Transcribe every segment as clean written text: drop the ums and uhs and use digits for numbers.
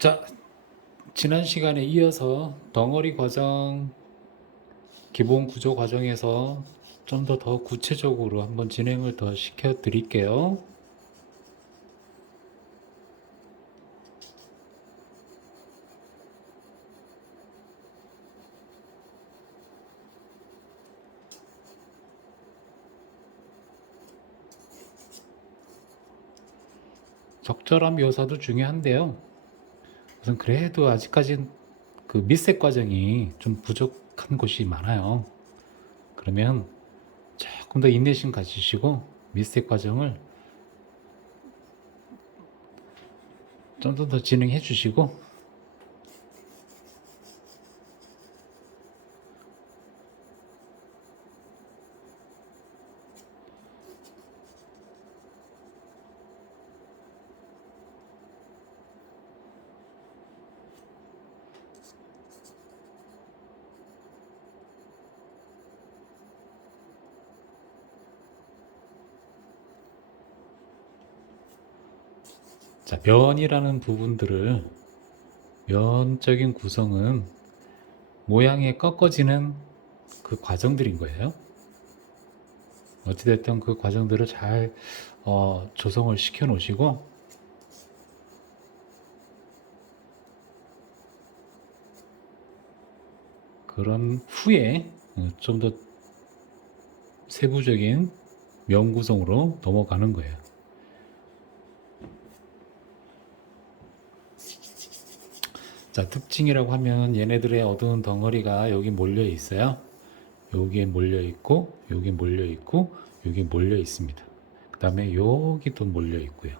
자, 지난 시간에 이어서 덩어리 과정, 기본 구조 과정에서 좀 더 구체적으로 한번 진행을 더 시켜 드릴게요. 적절한 묘사도 중요한데요. 우선 그래도 아직까지 그 밑색 과정이 좀 부족한 곳이 많아요. 그러면 조금 더 인내심 가지시고 밑색 과정을 좀 더 진행해 주시고, 자, 면이라는 부분들을, 면적인 구성은 모양이 꺾어지는 그 과정들인 거예요. 어찌됐든 그 과정들을 잘 조성을 시켜 놓으시고, 그런 후에 좀 더 세부적인 면 구성으로 넘어가는 거예요. 자, 특징이라고 하면 얘네들의 어두운 덩어리가 여기 몰려 있어요. 여기에 몰려 있고, 여기 몰려 있고, 여기 몰려 있습니다. 그 다음에 여기도 몰려 있고요.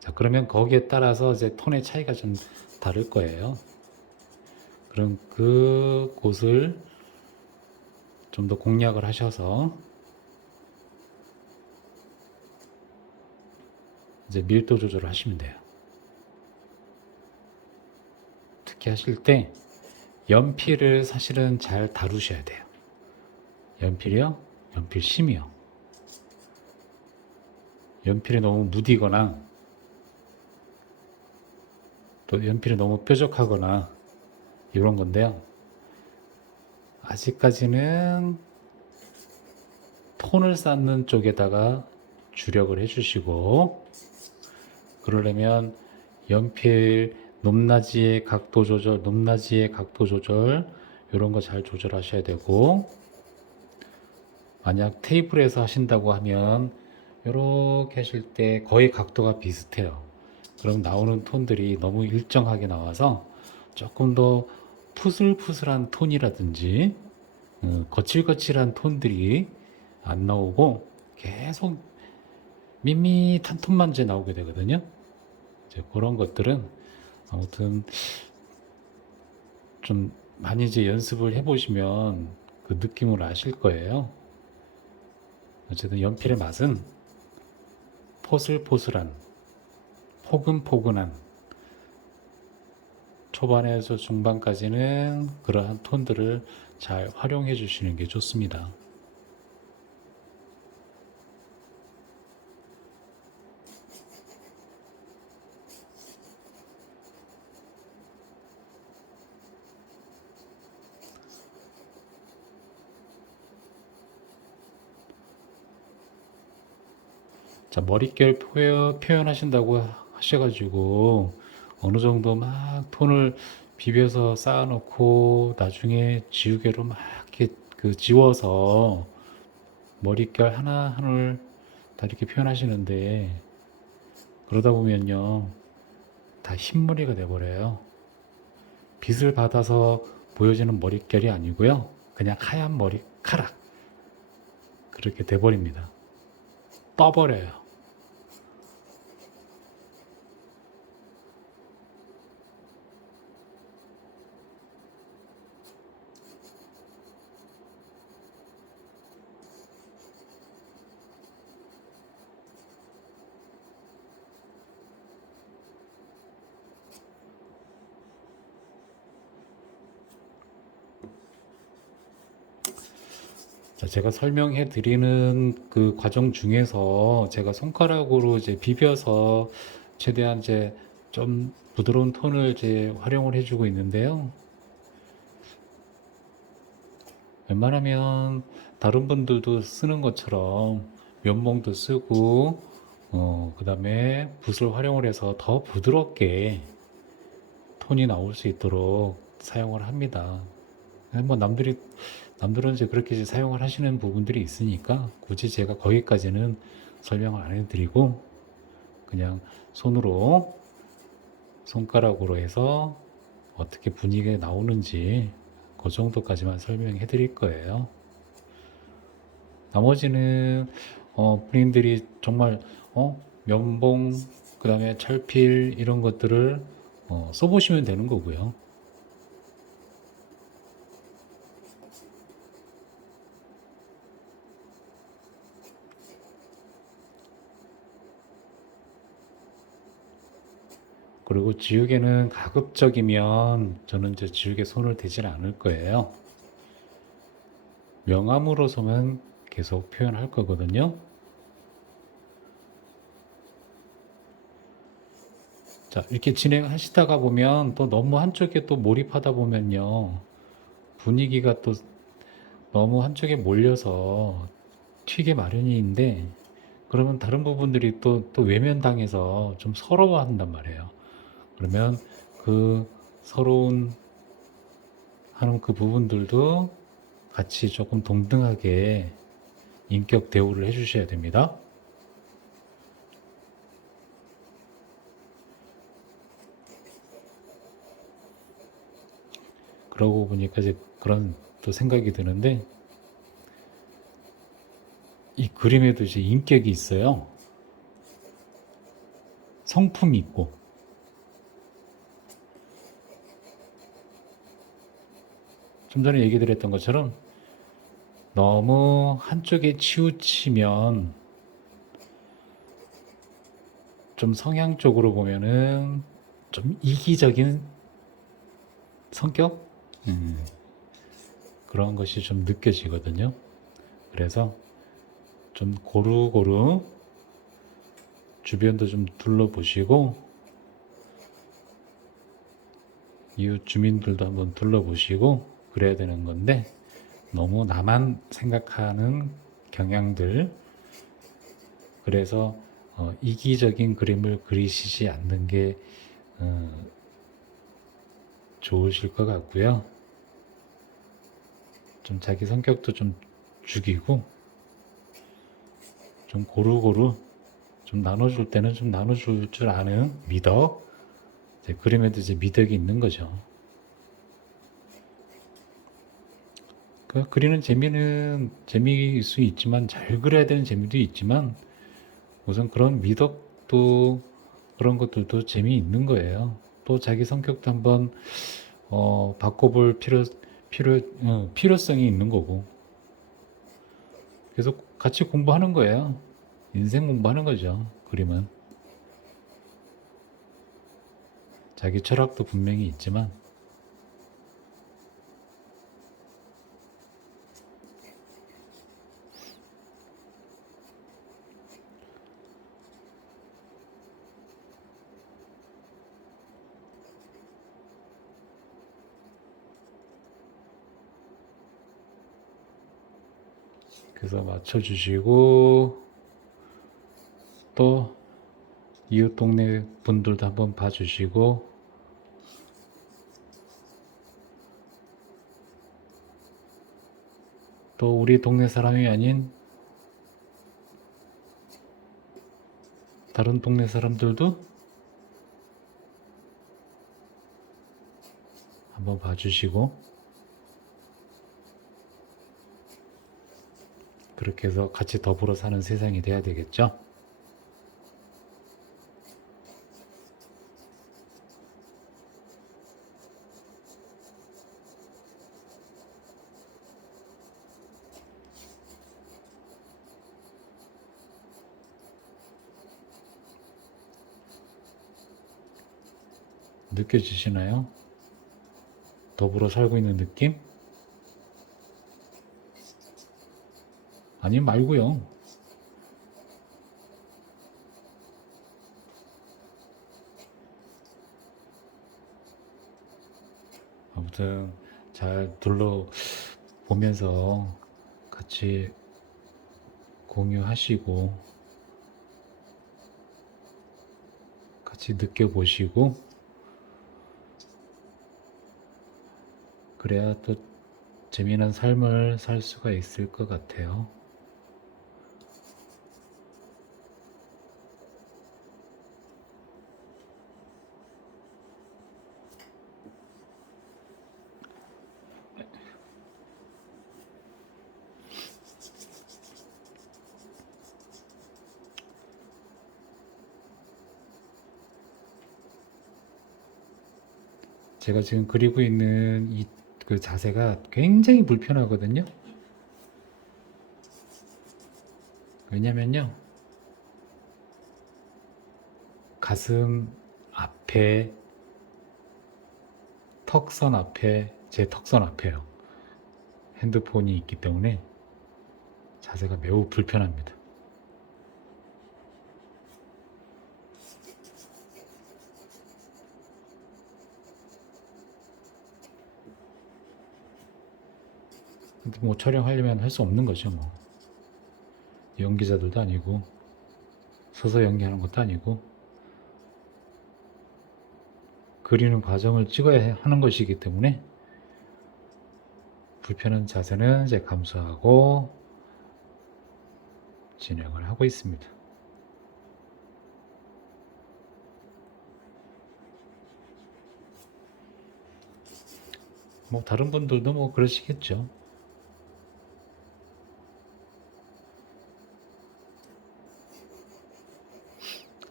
자, 그러면 거기에 따라서 이제 톤의 차이가 좀 다를 거예요. 그럼 그 곳을 좀 더 공략을 하셔서 이제 밀도 조절을 하시면 돼요. 특히 하실 때 연필을 사실은 잘 다루셔야 돼요. 연필이요? 연필 심이요. 연필이 너무 무디거나 또 연필이 너무 뾰족하거나 이런 건데요. 아직까지는 톤을 쌓는 쪽에다가 주력을 해주시고, 그러려면 연필 높낮이의 각도 조절, 높낮이의 각도 조절 이런 거 잘 조절하셔야 되고, 만약 테이블에서 하신다고 하면 이렇게 하실 때 거의 각도가 비슷해요. 그럼 나오는 톤들이 너무 일정하게 나와서 조금 더 푸슬푸슬한 톤이라든지 거칠거칠한 톤들이 안 나오고 계속 밋밋한 톤만 이제 나오게 되거든요. 이제 그런 것들은 아무튼 좀 많이 이제 연습을 해보시면 그 느낌을 아실 거예요. 어쨌든 연필의 맛은 포슬포슬한, 포근포근한, 초반에서 중반까지는 그러한 톤들을 잘 활용해 주시는 게 좋습니다. 자, 머릿결 표현하신다고 하셔가지고 어느 정도 막 톤을 비벼서 쌓아놓고 나중에 지우개로 막 이렇게 그 지워서 머릿결 하나하나를 다 이렇게 표현하시는데, 그러다 보면요 다 흰머리가 돼버려요. 빛을 받아서 보여지는 머릿결이 아니고요, 그냥 하얀 머리카락 그렇게 돼버립니다. 떠버려요. 자, 제가 설명해 드리는 그 과정 중에서 제가 손가락으로 이제 비벼서 최대한 이제 좀 부드러운 톤을 이제 활용을 해주고 있는데요. 웬만하면 다른 분들도 쓰는 것처럼 면봉도 쓰고 그 다음에 붓을 활용을 해서 더 부드럽게 톤이 나올 수 있도록 사용을 합니다. 뭐 남들은 이제 그렇게 이제 사용을 하시는 부분들이 있으니까 굳이 제가 거기까지는 설명을 안 해드리고 그냥 손가락으로 해서 어떻게 분위기가 나오는지 그 정도까지만 설명해 드릴 거예요. 나머지는 본인들이 정말 면봉 그 다음에 찰필 이런 것들을 써보시면 되는 거고요. 그리고 지우개는 가급적이면 저는 이제 지우개 손을 대질 않을 거예요. 명암으로서만 계속 표현할 거거든요. 자, 이렇게 진행하시다가 보면 또 너무 한쪽에 또 몰입하다 보면요. 분위기가 또 너무 한쪽에 몰려서 튀게 마련인데 그러면 다른 부분들이 또 외면당해서 좀 서러워한단 말이에요. 그러면 그 서러운 하는 그 부분들도 같이 조금 동등하게 인격 대우를 해주셔야 됩니다. 그러고 보니까 이제 그런 또 생각이 드는데 이 그림에도 이제 인격이 있어요. 성품이 있고 좀 전에 얘기 드렸던 것처럼 너무 한쪽에 치우치면 좀 성향적으로 보면은 좀 이기적인 성격? 그런 것이 좀 느껴지거든요. 그래서 좀 고루고루 주변도 좀 둘러보시고 이웃 주민들도 한번 둘러보시고 그래야 되는 건데 너무 나만 생각하는 경향들 그래서 이기적인 그림을 그리시지 않는 게 좋으실 것 같고요. 좀 자기 성격도 좀 죽이고 좀 고루고루 좀 나눠줄 때는 좀 나눠줄 줄 아는 미덕 그림에도 이제 미덕이 있는 거죠. 그 그리는 재미는 재미일 수 있지만 잘 그려야 되는 재미도 있지만 우선 그런 미덕도 그런 것들도 재미있는 거예요. 또 자기 성격도 한번 바꿔볼 필요성이 있는 거고 계속 같이 공부하는 거예요. 인생 공부하는 거죠. 그림은 자기 철학도 분명히 있지만 그래서 맞춰주시고 또 이웃 동네 분들도 한번 봐주시고 또 우리 동네 사람이 아닌 다른 동네 사람들도 한번 봐주시고 그렇게 해서 같이 더불어 사는 세상이 돼야 되겠죠. 느껴지시나요? 더불어 살고 있는 느낌? 아니 말고요. 아무튼 잘 둘러보면서 같이 공유하시고 같이 느껴보시고 그래야 또 재미난 삶을 살 수가 있을 것 같아요. 제가 지금 그리고 있는 그 자세가 굉장히 불편하거든요. 왜냐면요, 가슴 앞에, 턱선 앞에, 제 턱선 앞에요. 핸드폰이 있기 때문에 자세가 매우 불편합니다. 근데 뭐 촬영하려면 할 수 없는 거죠, 뭐. 연기자들도 아니고, 서서 연기하는 것도 아니고, 그리는 과정을 찍어야 하는 것이기 때문에, 불편한 자세는 이제 감수하고 진행을 하고 있습니다. 뭐 다른 분들도 뭐 그러시겠죠.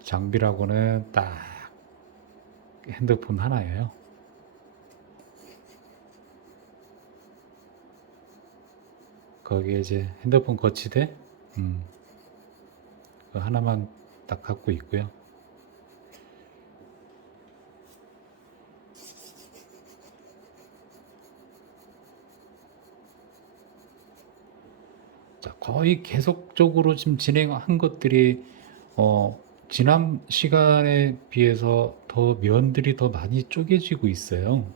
장비라고는 딱 핸드폰 하나예요. 거기에 이제 핸드폰 거치대 그 하나만 딱 갖고 있고요. 자, 거의 계속적으로 지금 진행한 것들이 지난 시간에 비해서 더 면들이 더 많이 쪼개지고 있어요.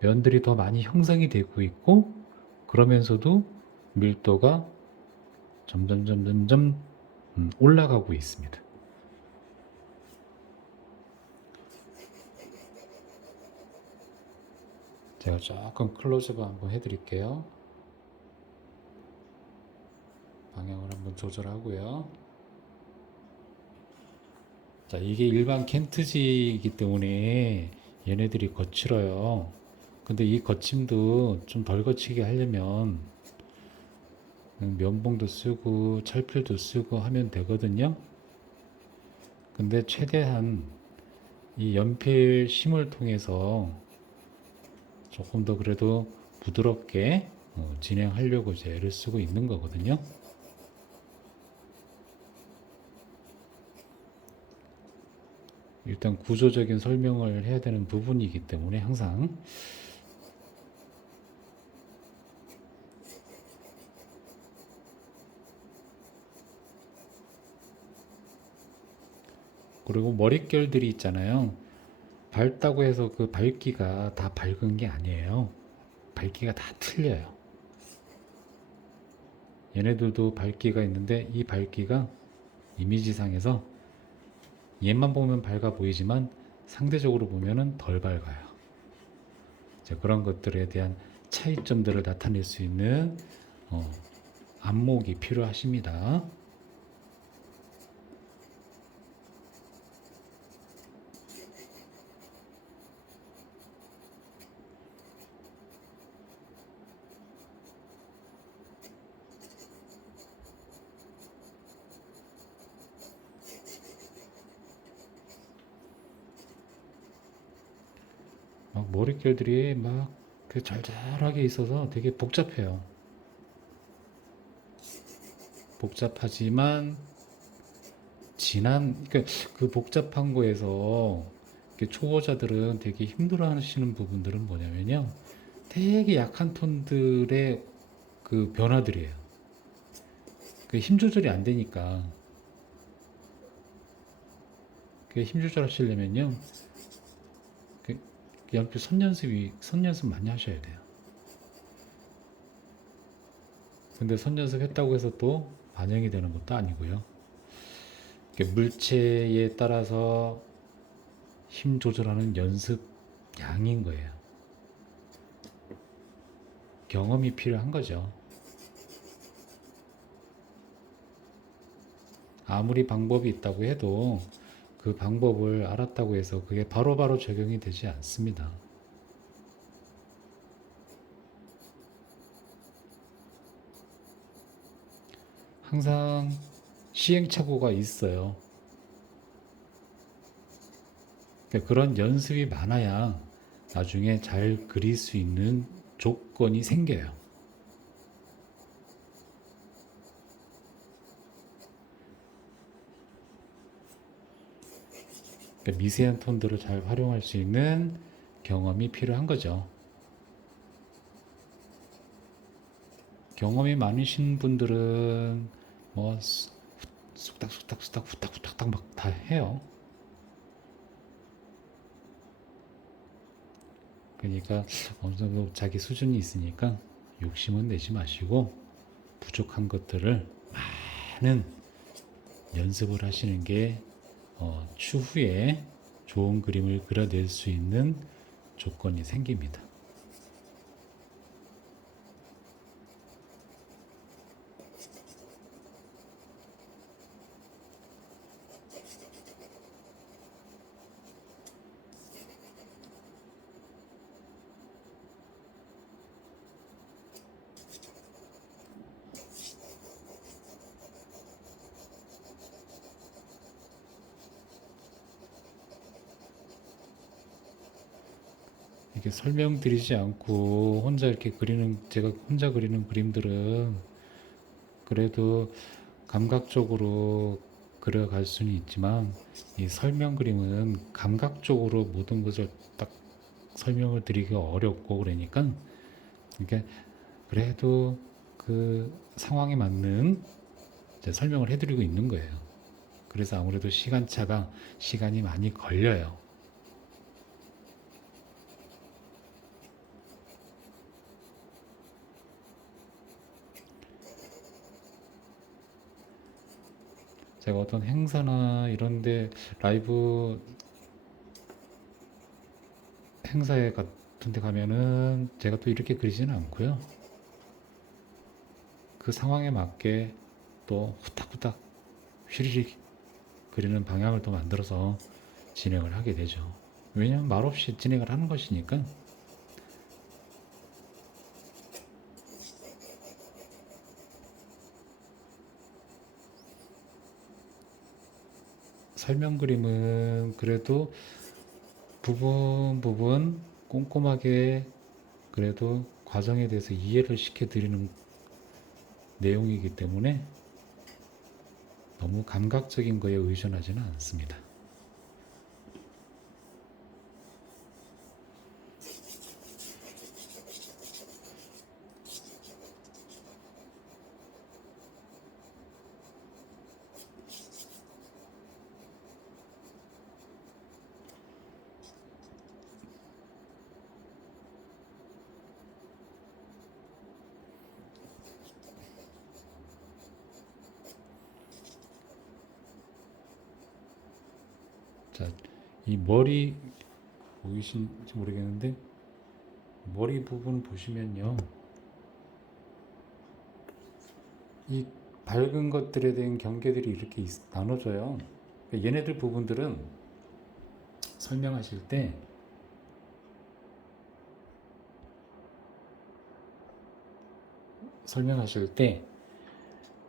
면들이 더 많이 형성이 되고 있고 그러면서도 밀도가 점점 올라가고 있습니다. 제가 조금 클로즈업 한번 해드릴게요. 방향을 한번 조절하고요. 자, 이게 일반 켄트지이기 때문에 얘네들이 거칠어요. 근데 이 거침도 좀 덜 거치게 하려면 면봉도 쓰고 찰필도 쓰고 하면 되거든요. 근데 최대한 이 연필 심을 통해서 조금 더 그래도 부드럽게 진행하려고 이제 애를 쓰고 있는 거거든요. 일단 구조적인 설명을 해야 되는 부분이기 때문에 항상 그리고 머릿결들이 있잖아요. 밝다고 해서 그 밝기가 다 밝은 게 아니에요. 밝기가 다 틀려요. 얘네들도 밝기가 있는데 이 밝기가 이미지상에서 얘만 보면 밝아 보이지만 상대적으로 보면은 덜 밝아요. 이제 그런 것들에 대한 차이점들을 나타낼 수 있는 안목이 필요하십니다. 막 머릿결들이 막 잘잘하게 있어서 되게 복잡해요. 복잡하지만 그 복잡한 거에서 초보자들은 되게 힘들어하시는 부분들은 뭐냐면요, 되게 약한 톤들의 그 변화들이에요. 그 힘 조절이 안 되니까. 그 힘 조절하시려면요, 이렇게 선연습 많이 하셔야 돼요. 근데 선연습 했다고 해서 또 반영이 되는 것도 아니고요. 물체에 따라서 힘 조절하는 연습 양인 거예요. 경험이 필요한 거죠. 아무리 방법이 있다고 해도 그 방법을 알았다고 해서 그게 바로바로 적용이 되지 않습니다. 항상 시행착오가 있어요. 그런 연습이 많아야 나중에 잘 그릴 수 있는 조건이 생겨요. 미세한 톤들을 잘 활용할 수 있는 경험이 필요한 거죠. 경험이 많으신 분들은 뭐 쑥닥쑥닥 후딱후딱 막 다 해요. 그러니까 어느 정도 자기 수준이 있으니까 욕심은 내지 마시고 부족한 것들을 많은 연습을 하시는 게 추후에 좋은 그림을 그려낼 수 있는 조건이 생깁니다. 이렇게 설명드리지 않고 혼자 이렇게 제가 혼자 그리는 그림들은 그래도 감각적으로 그려갈 수는 있지만 이 설명 그림은 감각적으로 모든 것을 딱 설명을 드리기가 어렵고 그러니까 이게 그래도 그 상황에 맞는 설명을 해드리고 있는 거예요. 그래서 아무래도 시간이 많이 걸려요. 제가 어떤 행사나 이런데 라이브 행사에 같은 데 가면은 제가 또 이렇게 그리지는 않고요. 그 상황에 맞게 또 후딱후딱 휘리릭 그리는 방향을 또 만들어서 진행을 하게 되죠. 왜냐하면 말없이 진행을 하는 것이니까. 설명 그림은 그래도 부분 꼼꼼하게 그래도 과정에 대해서 이해를 시켜드리는 내용이기 때문에 너무 감각적인 거에 의존하지는 않습니다. 자, 이 머리 보이신지 모르겠는데 머리 부분 보시면요, 이 밝은 것들에 대한 경계들이 이렇게 나눠져요. 얘네들 부분들은 설명하실 때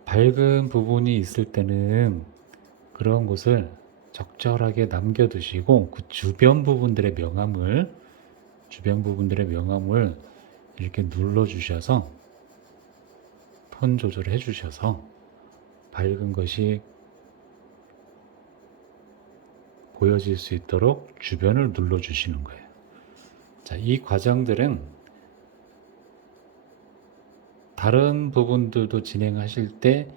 밝은 부분이 있을 때는 그런 곳을 적절하게 남겨두시고 그 주변 부분들의 명암을 이렇게 눌러주셔서 톤 조절을 해주셔서 밝은 것이 보여질 수 있도록 주변을 눌러주시는 거예요. 자, 이 과정들은 다른 부분들도 진행하실 때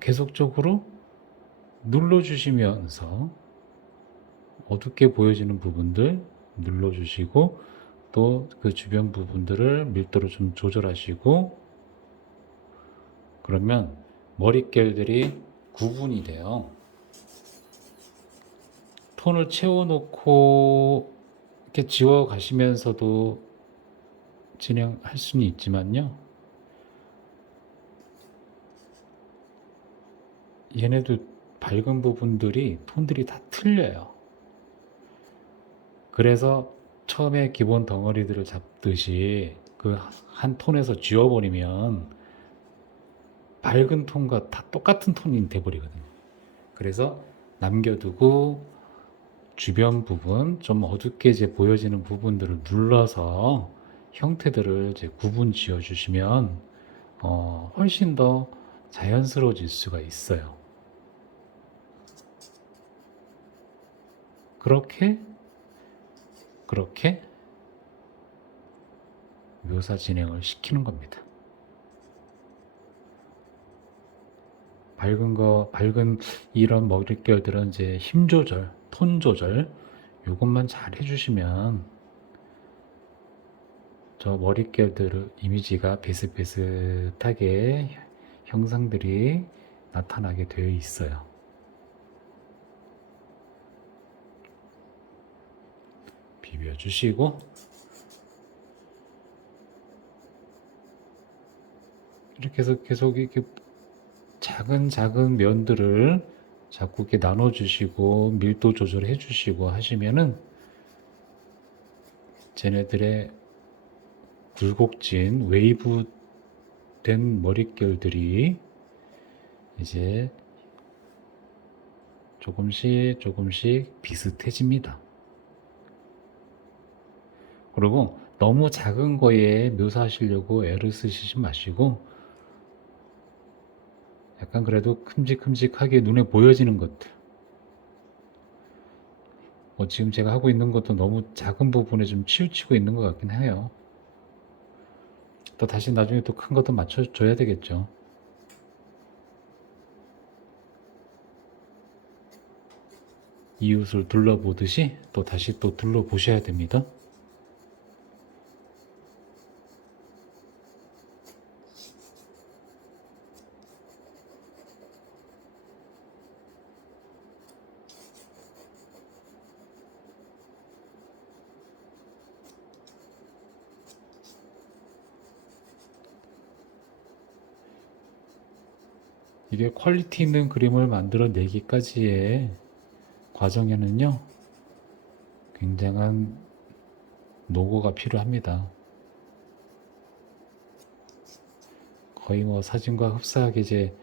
계속적으로 눌러주시면서 어둡게 보여지는 부분들 눌러주시고 또 그 주변 부분들을 밀도를 좀 조절하시고 그러면 머릿결들이 구분이 돼요. 톤을 채워놓고 이렇게 지워 가시면서도 진행할 수는 있지만요. 얘네도 밝은 부분들이 톤들이 다 틀려요. 그래서 처음에 기본 덩어리들을 잡듯이 그 한 톤에서 지워버리면 밝은 톤과 다 똑같은 톤이 돼버리거든요. 그래서 남겨두고 주변 부분 좀 어둡게 이제 보여지는 부분들을 눌러서 형태들을 이제 구분 지어 주시면 훨씬 더 자연스러워질 수가 있어요. 그렇게 묘사 진행을 시키는 겁니다. 밝은 이런 머릿결들은 이제 힘 조절, 톤 조절, 요것만 잘 해주시면 저 머릿결들 이미지가 비슷비슷하게 형상들이 나타나게 되어 있어요. 비벼주시고 이렇게 해서 계속 이렇게 작은 면들을 자꾸 이렇게 나눠주시고 밀도 조절해 주시고 하시면은 쟤네들의 굴곡진 웨이브 된 머릿결들이 이제 조금씩 비슷해집니다. 그리고 너무 작은 거에 묘사하시려고 애를 쓰시지 마시고 약간 그래도 큼직큼직하게 눈에 보여지는 것들 지금 제가 하고 있는 것도 너무 작은 부분에 좀 치우치고 있는 것 같긴 해요. 또 다시 나중에 또 큰 것도 맞춰줘야 되겠죠. 이웃을 둘러보듯이 또 다시 또 둘러보셔야 됩니다. 이게 퀄리티 있는 그림을 만들어내기까지의 과정에는요, 굉장한 노고가 필요합니다. 거의 뭐 사진과 흡사하게 이제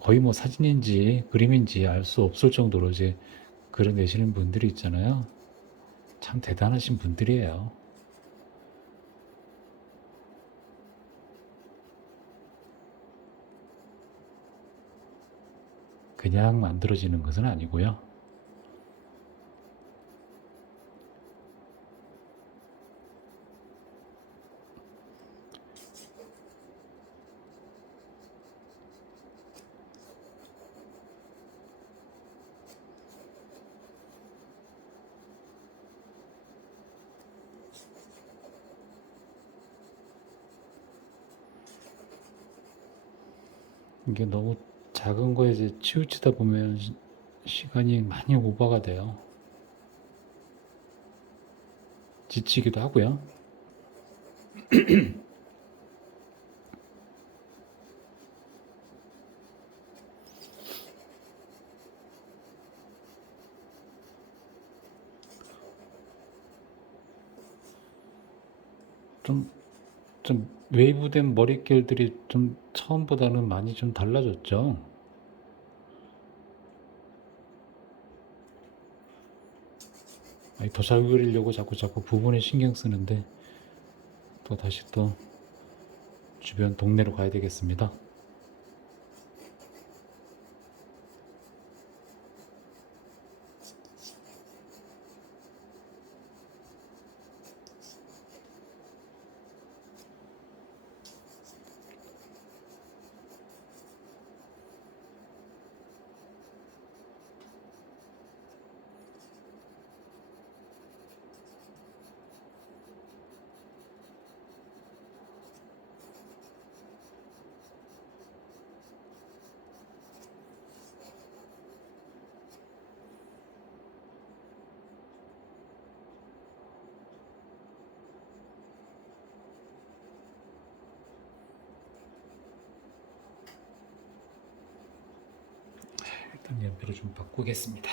거의 뭐 사진인지 그림인지 알 수 없을 정도로 이제 그려내시는 분들이 있잖아요. 참 대단하신 분들이에요. 그냥 만들어지는 것은 아니고요. 이게 너무 작은 거에 이제 치우치다 보면 시간이 많이 오버가 돼요. 지치기도 하고요. 좀 웨이브된 머릿결들이 좀 처음보다는 많이 좀 달라졌죠. 더 잘 그리려고 자꾸 부분에 신경 쓰는데 또 다시 또 주변 동네로 가야 되겠습니다. 일단 연필을 좀 바꾸겠습니다.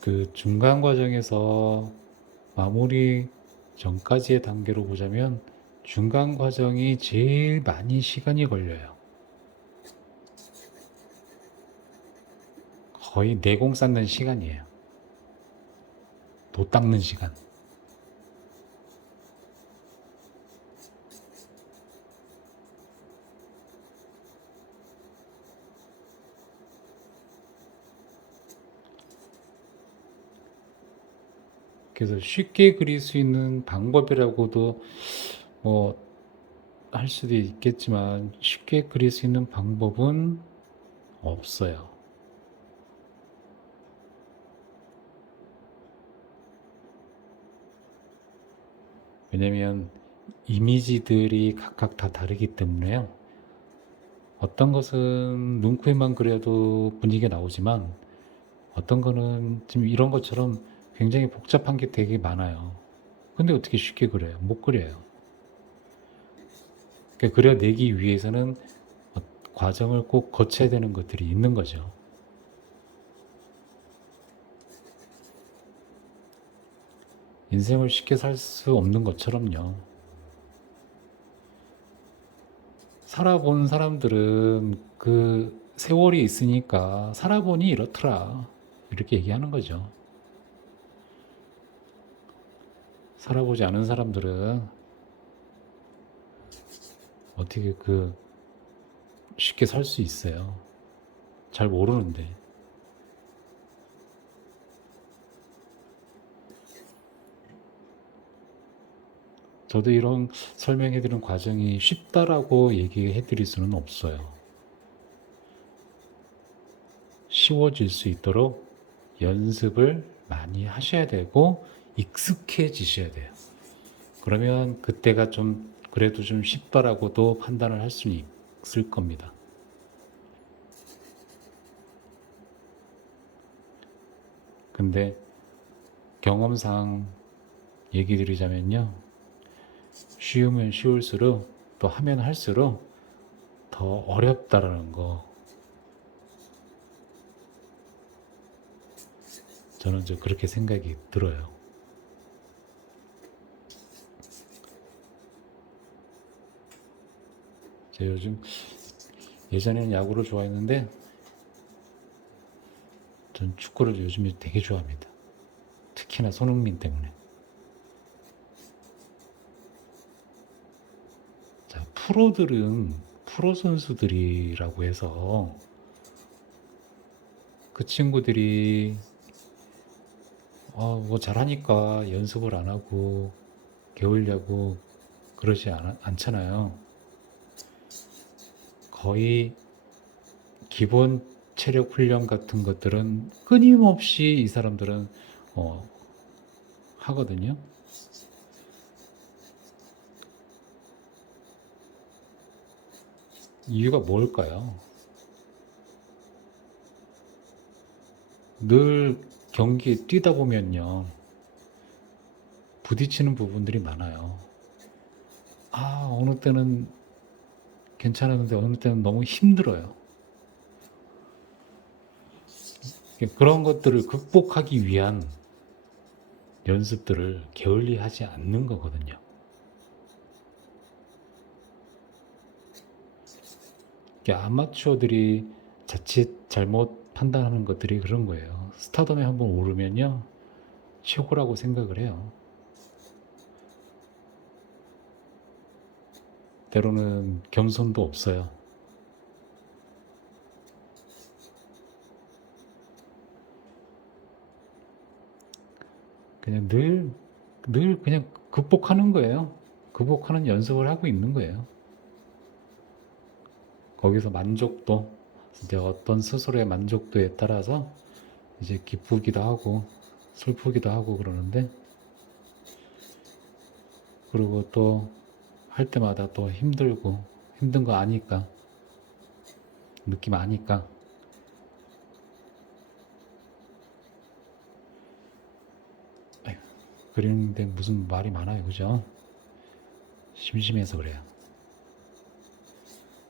그 중간 과정에서 마무리 전까지의 단계로 보자면 중간 과정이 제일 많이 시간이 걸려요. 거의 내공 쌓는 시간이에요. 도 닦는 시간. 그래서 쉽게 그릴 수 있는 방법이라고도 뭐 할 수도 있겠지만 쉽게 그릴 수 있는 방법은 없어요. 왜냐면 이미지들이 각각 다 다르기 때문에요. 어떤 것은 눈코입만 그려도 분위기가 나오지만 어떤 거는 지금 이런 것처럼 굉장히 복잡한 게 되게 많아요. 근데 어떻게 쉽게 그려요? 못 그려요. 그러니까 그려내기 위해서는 과정을 꼭 거쳐야 되는 것들이 있는 거죠. 인생을 쉽게 살 수 없는 것처럼요. 살아본 사람들은 그 세월이 있으니까 살아보니 이렇더라. 이렇게 얘기하는 거죠. 살아보지 않은 사람들은 어떻게 쉽게 살 수 있어요. 잘 모르는데. 저도 이런 설명해드리는 과정이 쉽다라고 얘기해드릴 수는 없어요. 쉬워질 수 있도록 연습을 많이 하셔야 되고 익숙해지셔야 돼요. 그러면 그때가 좀 그래도 좀 쉽다라고도 판단을 할 수 있을 겁니다. 근데 경험상 얘기 드리자면요. 쉬우면 쉬울수록 또 하면 할수록 더 어렵다라는 거 저는 그렇게 생각이 들어요. 제가 요즘 예전에는 야구를 좋아했는데 전 축구를 요즘에 되게 좋아합니다. 특히나 손흥민 때문에. 자, 프로 선수들이라고 해서 그 친구들이 뭐 잘하니까 연습을 안 하고 게을리하고 그러지 않잖아요. 거의 기본 체력 훈련 같은 것들은 끊임없이 이 사람들은 하거든요. 이유가 뭘까요? 늘 경기에 뛰다 보면요. 부딪히는 부분들이 많아요. 어느 때는 괜찮았는데 어느 때는 너무 힘들어요. 그런 것들을 극복하기 위한 연습들을 게을리 하지 않는 거거든요. 이게 아마추어들이 자칫 잘못 판단하는 것들이 그런 거예요. 스타덤에 한번 오르면요, 최고라고 생각을 해요. 때로는 겸손도 없어요. 그냥 늘 그냥 극복하는 거예요. 극복하는 연습을 하고 있는 거예요. 거기서 만족도, 이제 어떤 스스로의 만족도에 따라서 이제 기쁘기도 하고 슬프기도 하고 그러는데, 그리고 또 할 때마다 또 힘들고, 힘든 거 아니까, 느낌 아니까, 그리는데 무슨 말이 많아요, 그죠? 심심해서 그래요.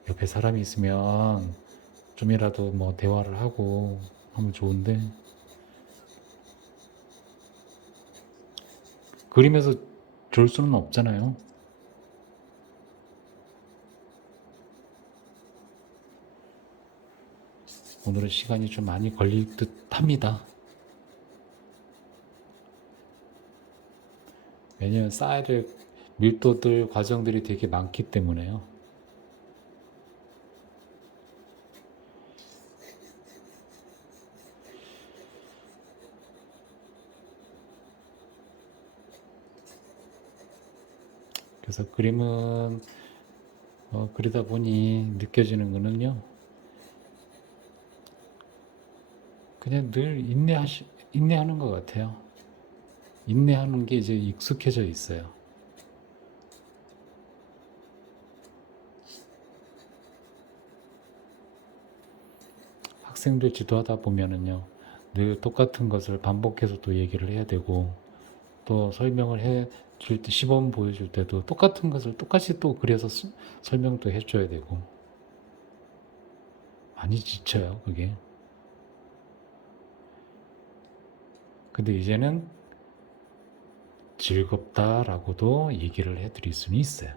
옆에 사람이 있으면 좀이라도 뭐 대화를 하고 하면 좋은데, 그림에서 좋을 수는 없잖아요. 오늘은 시간이 좀 많이 걸릴 듯 합니다. 왜냐면 쌓아야 될 밀도들, 과정들이 되게 많기 때문에요. 그래서 그림은 그리다 보니 느껴지는 거는요, 그냥 늘 인내하는 것 같아요. 인내하는 게 이제 익숙해져 있어요. 학생들 지도하다 보면은요, 늘 똑같은 것을 반복해서 또 얘기를 해야 되고, 또 설명을 해줄 때, 시범 보여줄 때도 똑같은 것을 똑같이 또 그려서 설명도 해줘야 되고, 많이 지쳐요, 그게. 근데 이제는 즐겁다라고도 얘기를 해드릴 수는 있어요.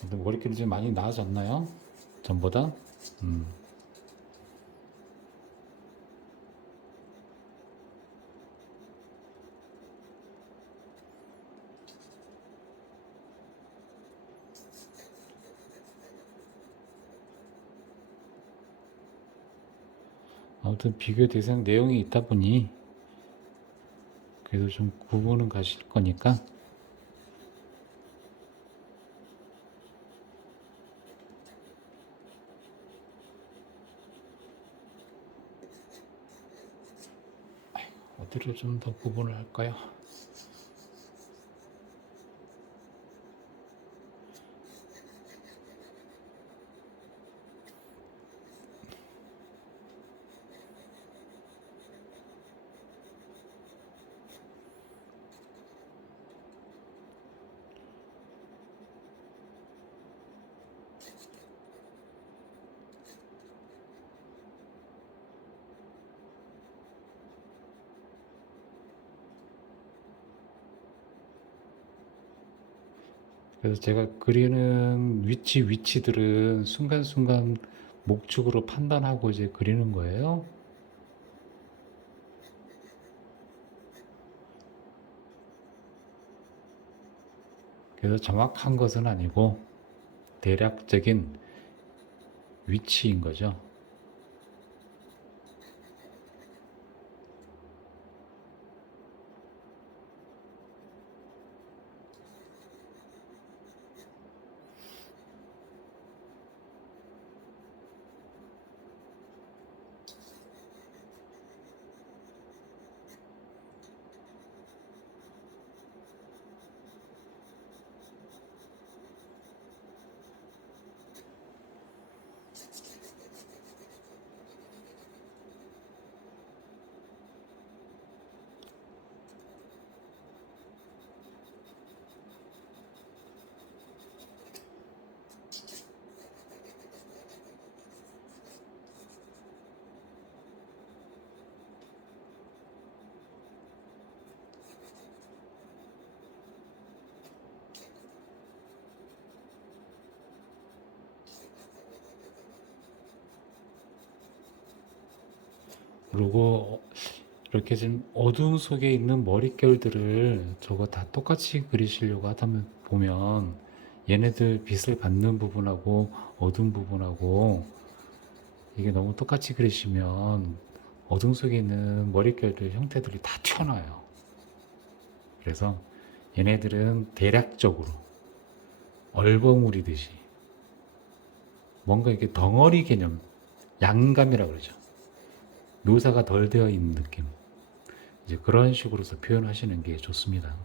근데 머리끼리 좀 많이 나아졌나요? 전보다? 음. 아무튼 비교 대상 내용이 있다 보니 그래도 좀 구분은 가실 거니까, 어디를 좀 더 구분을 할까요? 그래서 제가 그리는 위치들은 순간순간 목축으로 판단하고 이제 그리는 거예요. 그래서 정확한 것은 아니고 대략적인 위치인 거죠. 그리고 이렇게 좀 어두움 속에 있는 머릿결들을 저거 다 똑같이 그리시려고 하다 보면 얘네들 빛을 받는 부분하고 어두운 부분하고 이게 너무 똑같이 그리시면 어둠 속에 있는 머릿결들 형태들이 다 튀어나와요. 그래서 얘네들은 대략적으로 얼버무리듯이 뭔가 이렇게 덩어리 개념, 양감이라고 그러죠. 묘사가 덜 되어 있는 느낌. 이제 그런 식으로서 표현하시는 게 좋습니다.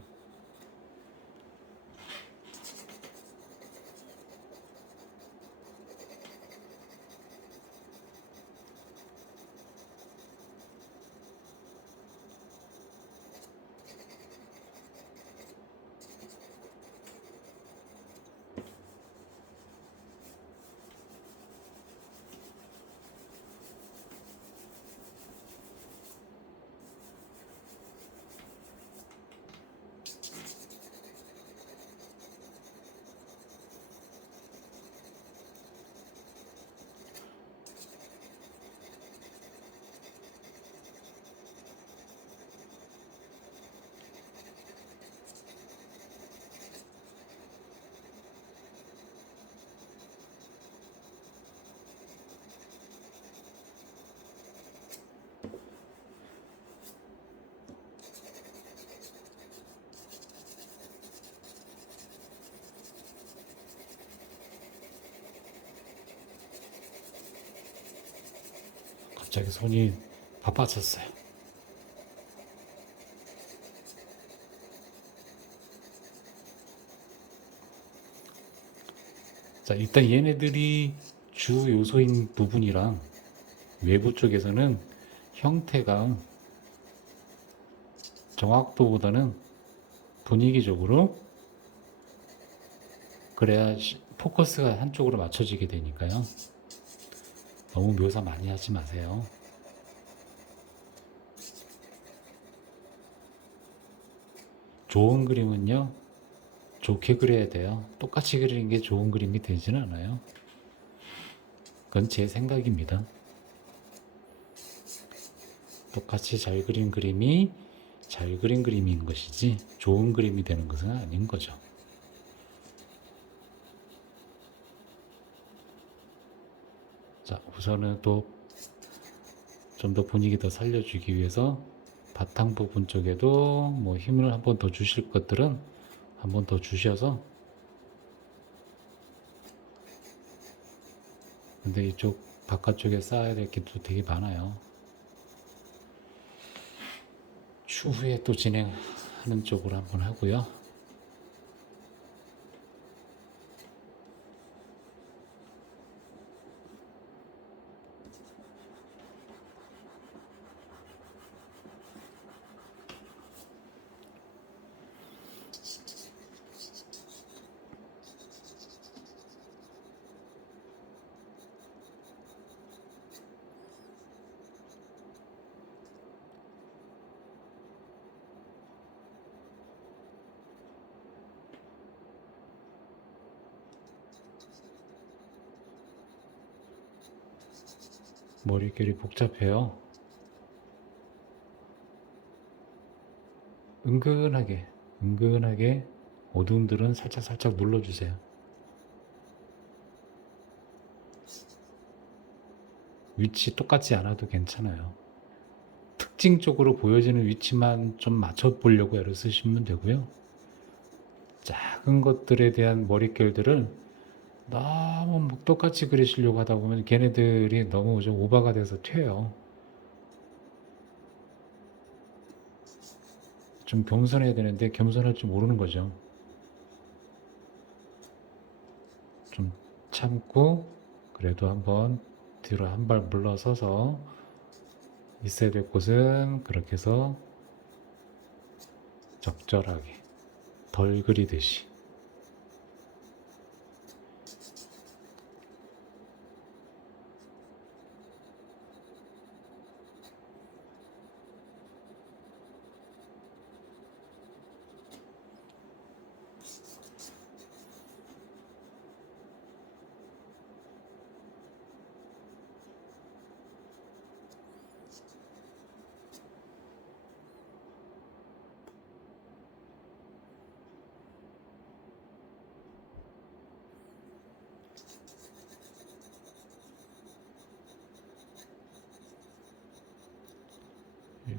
갑자기 손이 바빠졌어요. 자, 일단 얘네들이 주 요소인 부분이랑 외부 쪽에서는 형태가 정확도보다는 분위기적으로 그래야 포커스가 한쪽으로 맞춰지게 되니까요. 너무 묘사 많이 하지 마세요. 좋은 그림은요, 좋게 그려야 돼요. 똑같이 그리는 게 좋은 그림이 되지는 않아요. 그건 제 생각입니다. 똑같이 잘 그린 그림이 잘 그린 그림인 것이지 좋은 그림이 되는 것은 아닌 거죠. 자, 우선은 또 좀 더 분위기 더 살려주기 위해서 바탕 부분 쪽에도 뭐 힘을 한 번 더 주실 것들은 한 번 더 주셔서, 근데 이쪽 바깥쪽에 쌓아야 될 게 또 되게 많아요. 추후에 또 진행하는 쪽으로 한번 하고요. 머릿결이 복잡해요. 은근하게 어두움들은 살짝 눌러주세요. 위치 똑같지 않아도 괜찮아요. 특징적으로 보여지는 위치만 좀 맞춰보려고 애를 쓰시면 되고요. 작은 것들에 대한 머릿결들을 너무 똑같이 그리시려고 하다 보면 걔네들이 너무 좀 오버가 돼서 튀어요. 좀 겸손해야 되는데 겸손할 줄 모르는 거죠. 좀 참고 그래도 한번 뒤로 한 발 물러서서 있어야 될 곳은 그렇게 해서 적절하게 덜 그리듯이.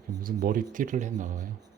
이렇게 무슨 머리띠를 해놔요.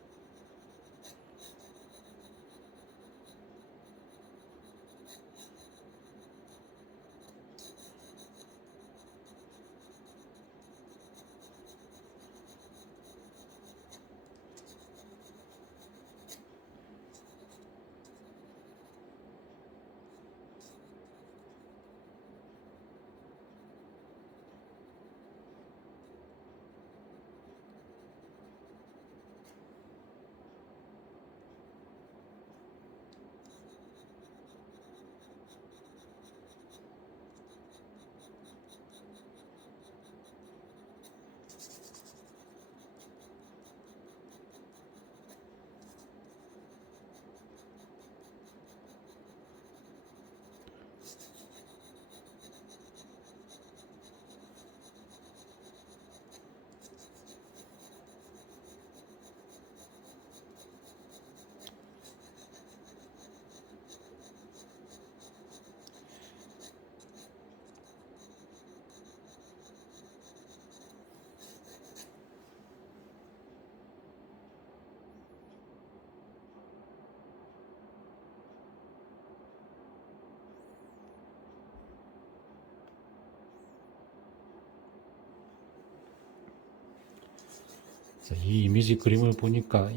이 이미지 그림을 보니까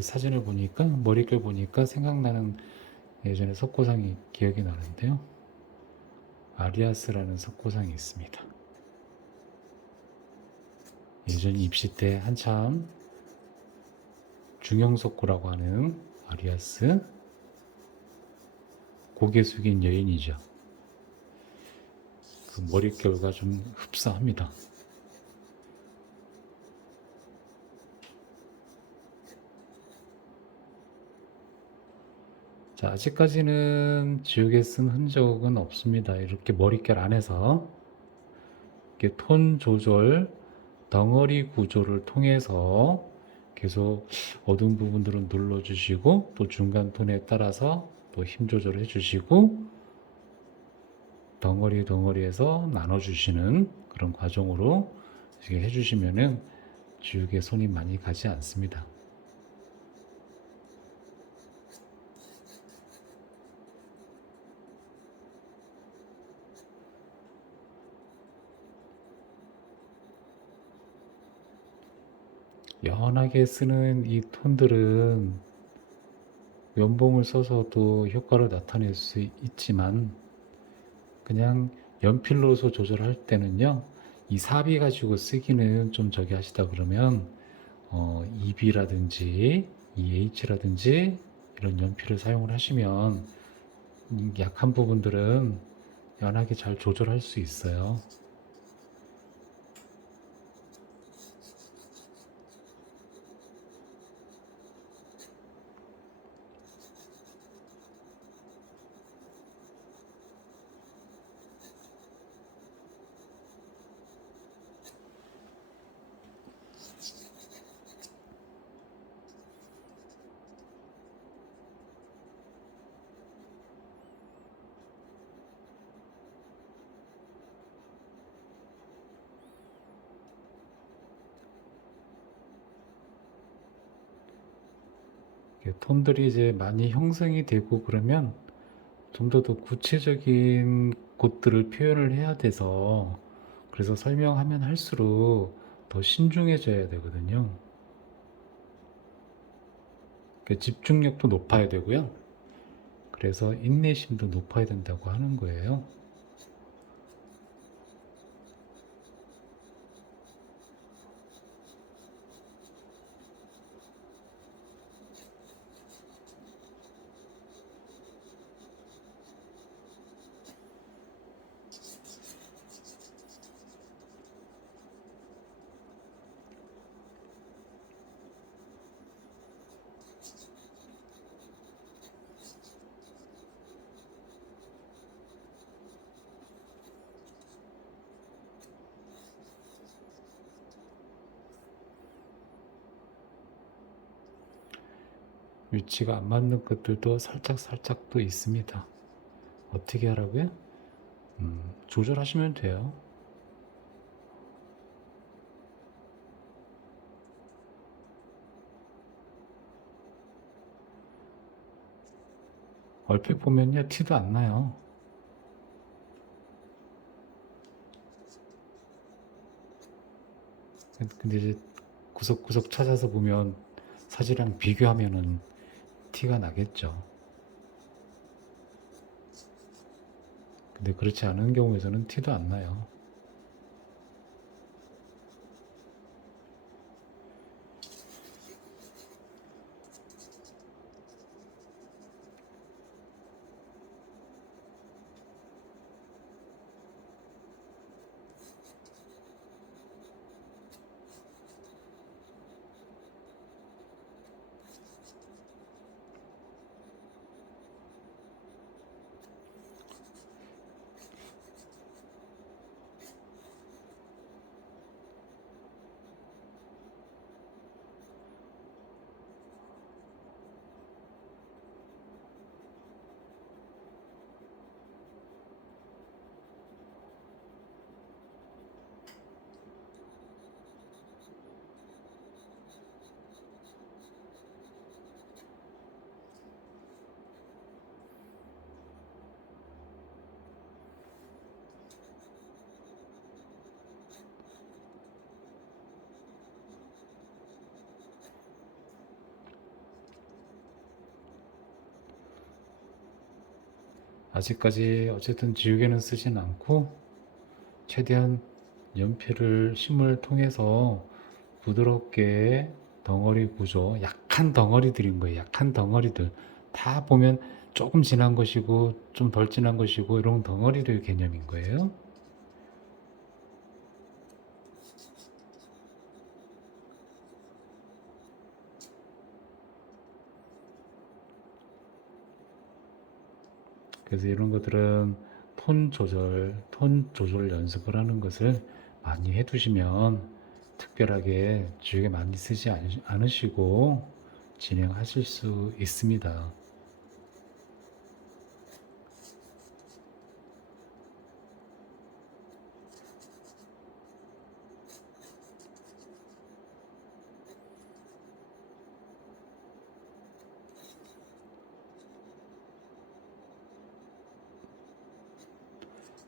사진을 보니까 머릿결 보니까 생각나는 예전에 석고상이 기억이 나는데요. 아리아스라는 석고상이 있습니다. 예전 입시 때 한참 중형석고라고 하는 아리아스, 고개 숙인 여인이죠. 그 머릿결과 좀 흡사합니다. 자, 아직까지는 지우개 쓴 흔적은 없습니다. 이렇게 머릿결 안에서 이렇게 톤 조절, 덩어리 구조를 통해서 계속 어두운 부분들은 눌러주시고 또 중간 톤에 따라서 또 힘 조절을 해주시고 덩어리에서 나눠주시는 그런 과정으로 이렇게 해주시면은 지우개 손이 많이 가지 않습니다. 연하게 쓰는 이 톤들은 연봉을 써서도 효과를 나타낼 수 있지만 그냥 연필로서 조절할 때는요, 이 사비 가지고 쓰기는 좀 저기 하시다 그러면 EB라든지 EH라든지 이런 연필을 사용을 하시면 약한 부분들은 연하게 잘 조절할 수 있어요. 톤들이 이제 많이 형성이 되고 그러면 좀 더 구체적인 곳들을 표현을 해야 돼서 그래서 설명하면 할수록 더 신중해져야 되거든요. 집중력도 높아야 되고요. 그래서 인내심도 높아야 된다고 하는 거예요. 위치가 안 맞는 것들도 살짝 또 있습니다. 어떻게 하라고요? 조절하시면 돼요. 얼핏 보면요 티도 안 나요. 근데 이제 구석구석 찾아서 보면 사진이랑 비교하면은 티가 나겠죠. 근데 그렇지 않은 경우에서는 티도 안 나요. 아직까지 어쨌든 지우개는 쓰진 않고 최대한 연필을 심을 통해서 부드럽게 덩어리 구조, 약한 덩어리들인 거예요. 약한 덩어리들. 다 보면 조금 진한 것이고 좀 덜 진한 것이고 이런 덩어리들 개념인 거예요. 그래서 이런 것들은 톤 조절 연습을 하는 것을 많이 해두시면 특별하게 지우개 많이 쓰지 않으시고 진행하실 수 있습니다.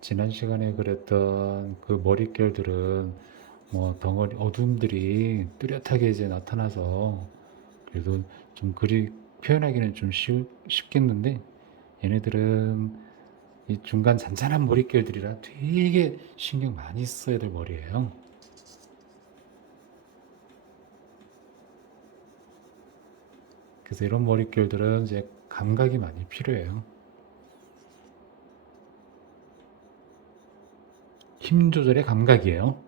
지난 시간에 그랬던 그 머릿결들은 뭐 덩어리 어둠들이 뚜렷하게 이제 나타나서 그래도 좀 글이 표현하기는 좀 쉽겠는데 얘네들은 이 중간 잔잔한 머릿결들이라 되게 신경 많이 써야 될 머리예요. 그래서 이런 머릿결들은 이제 감각이 많이 필요해요. 힘 조절의 감각이에요.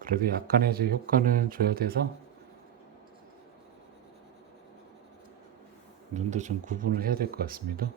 그래도 약간의 이제 효과는 줘야 돼서 눈도 좀 구분을 해야 될 것 같습니다.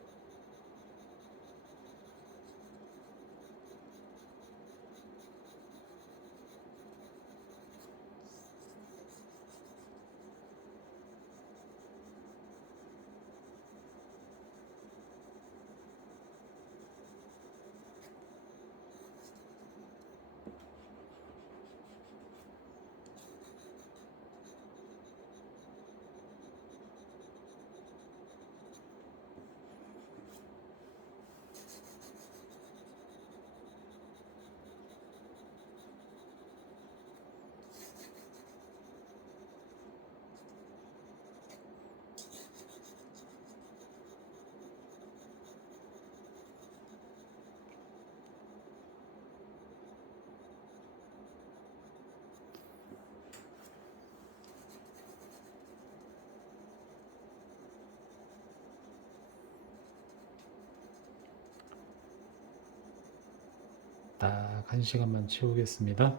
딱 1시간만 채우겠습니다.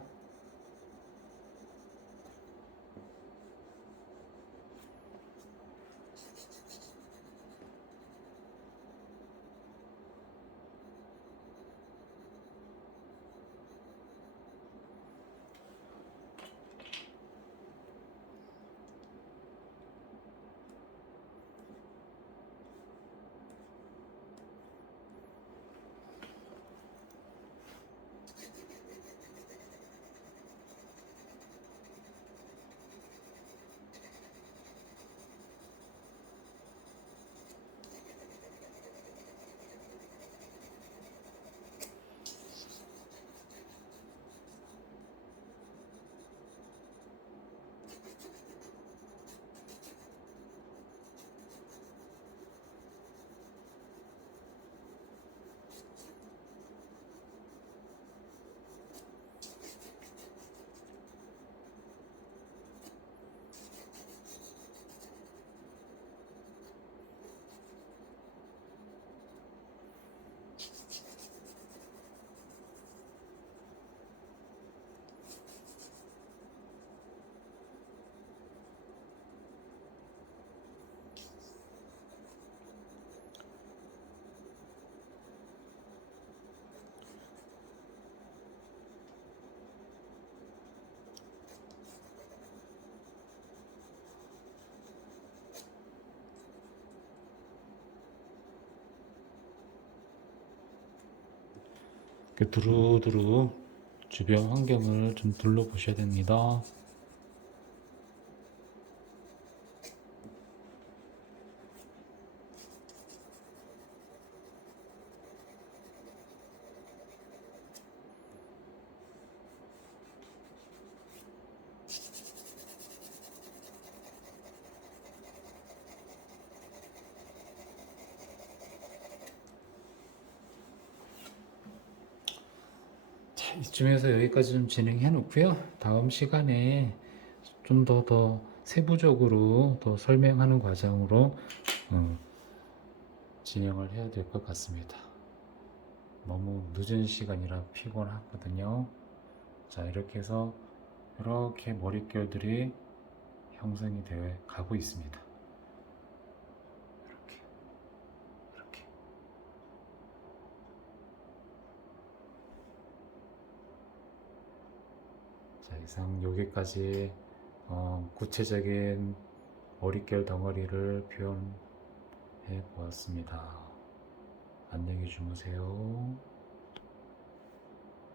이렇게 두루두루 주변 환경을 좀 둘러보셔야 됩니다. 자, 이쯤에서 여기까지 좀 진행해 놓고요. 다음 시간에 좀 더 세부적으로 더 설명하는 과정으로 진행을 해야 될 것 같습니다. 너무 늦은 시간이라 피곤하거든요. 자, 이렇게 해서 이렇게 머릿결들이 형성이 되어 가고 있습니다. 이렇게, 이렇게. 자, 이상 여기까지 구체적인 머릿결 덩어리를 표현해 보았습니다. 안녕히 주무세요.